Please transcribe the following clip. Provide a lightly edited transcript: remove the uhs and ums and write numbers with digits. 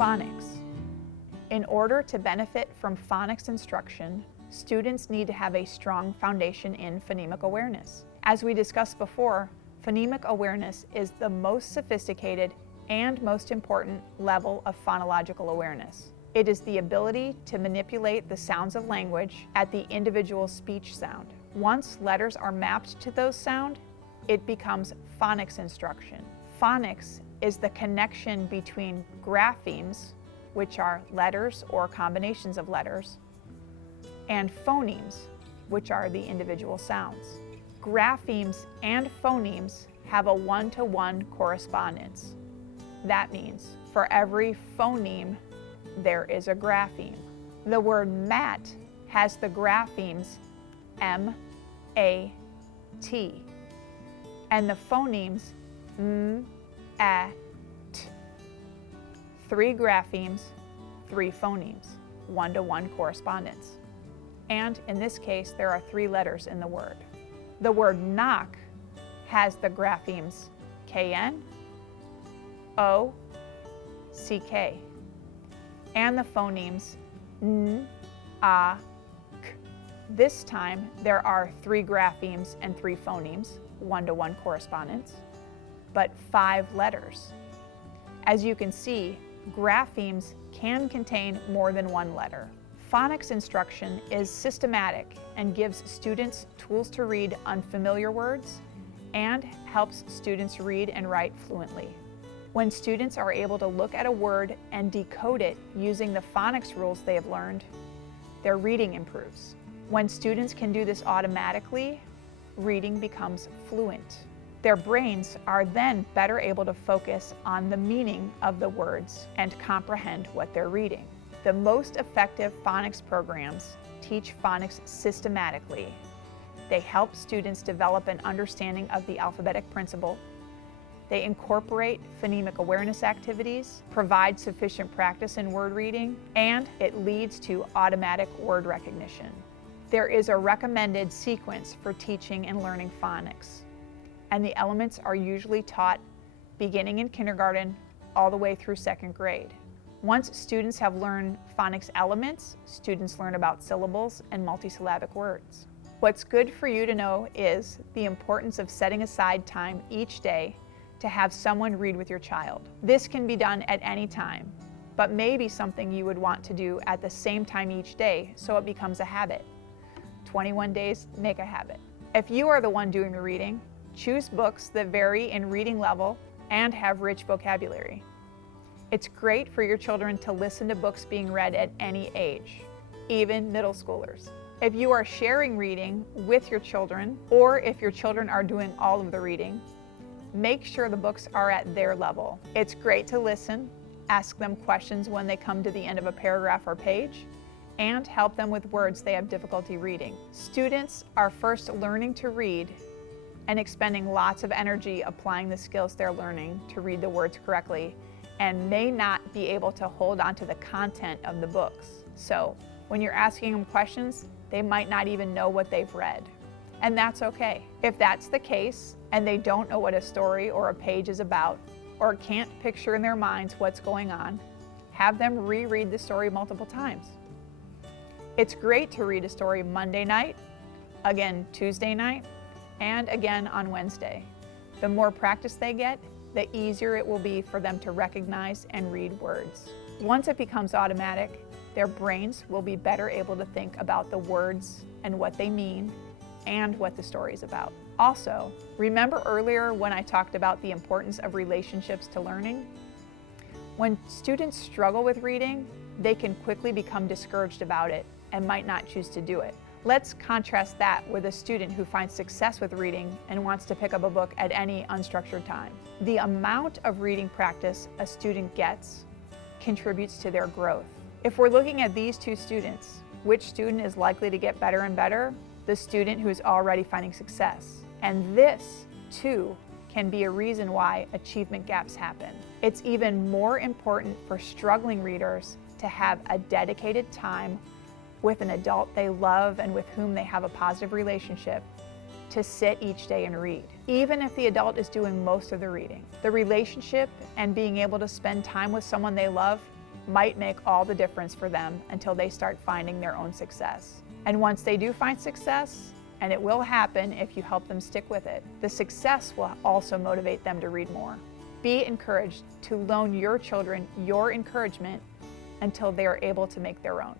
Phonics. In order to benefit from phonics instruction, students need to have a strong foundation in phonemic awareness. As we discussed before, phonemic awareness is the most sophisticated and most important level of phonological awareness. It is the ability to manipulate the sounds of language at the individual speech sound. Once letters are mapped to those sounds, it becomes phonics instruction. Phonics is the connection between graphemes, which are letters or combinations of letters, and phonemes, which are the individual sounds. Graphemes and phonemes have a one-to-one correspondence. That means for every phoneme, there is a grapheme. The word mat has the graphemes M, A, T, and the phonemes M, A, T. 3 graphemes, 3 phonemes, one-to-one correspondence. And in this case, there are 3 letters in the word. The word knock has the graphemes KN, O, CK, and the phonemes N, A, K. This time, there are 3 graphemes and 3 phonemes, one-to-one correspondence, but 5 letters. As you can see, graphemes can contain more than 1 letter. Phonics instruction is systematic and gives students tools to read unfamiliar words and helps students read and write fluently. When students are able to look at a word and decode it using the phonics rules they have learned, their reading improves. When students can do this automatically, reading becomes fluent. Their brains are then better able to focus on the meaning of the words and comprehend what they're reading. The most effective phonics programs teach phonics systematically. They help students develop an understanding of the alphabetic principle. They incorporate phonemic awareness activities, provide sufficient practice in word reading, and it leads to automatic word recognition. There is a recommended sequence for teaching and learning phonics, and the elements are usually taught beginning in kindergarten all the way through 2nd grade. Once students have learned phonics elements, students learn about syllables and multisyllabic words. What's good for you to know is the importance of setting aside time each day to have someone read with your child. This can be done at any time, but maybe something you would want to do at the same time each day so it becomes a habit. 21 days make a habit. If you are the one doing the reading, choose books that vary in reading level and have rich vocabulary. It's great for your children to listen to books being read at any age, even middle schoolers. If you are sharing reading with your children, or if your children are doing all of the reading, make sure the books are at their level. It's great to listen, ask them questions when they come to the end of a paragraph or page, and help them with words they have difficulty reading. Students are first learning to read and expending lots of energy applying the skills they're learning to read the words correctly, and may not be able to hold on to the content of the books. So when you're asking them questions, they might not even know what they've read. And that's okay. If that's the case, and they don't know what a story or a page is about, or can't picture in their minds what's going on, have them reread the story multiple times. It's great to read a story Monday night, again Tuesday night, and again on Wednesday. The more practice they get, the easier it will be for them to recognize and read words. Once it becomes automatic, their brains will be better able to think about the words and what they mean and what the story is about. Also, remember earlier when I talked about the importance of relationships to learning? When students struggle with reading, they can quickly become discouraged about it and might not choose to do it. Let's contrast that with a student who finds success with reading and wants to pick up a book at any unstructured time. The amount of reading practice a student gets contributes to their growth. If we're looking at these 2 students, which student is likely to get better and better? The student who is already finding success. And this, too, can be a reason why achievement gaps happen. It's even more important for struggling readers to have a dedicated time with an adult they love and with whom they have a positive relationship to sit each day and read, even if the adult is doing most of the reading. The relationship and being able to spend time with someone they love might make all the difference for them until they start finding their own success. And once they do find success, and it will happen if you help them stick with it, the success will also motivate them to read more. Be encouraged to loan your children your encouragement until they are able to make their own.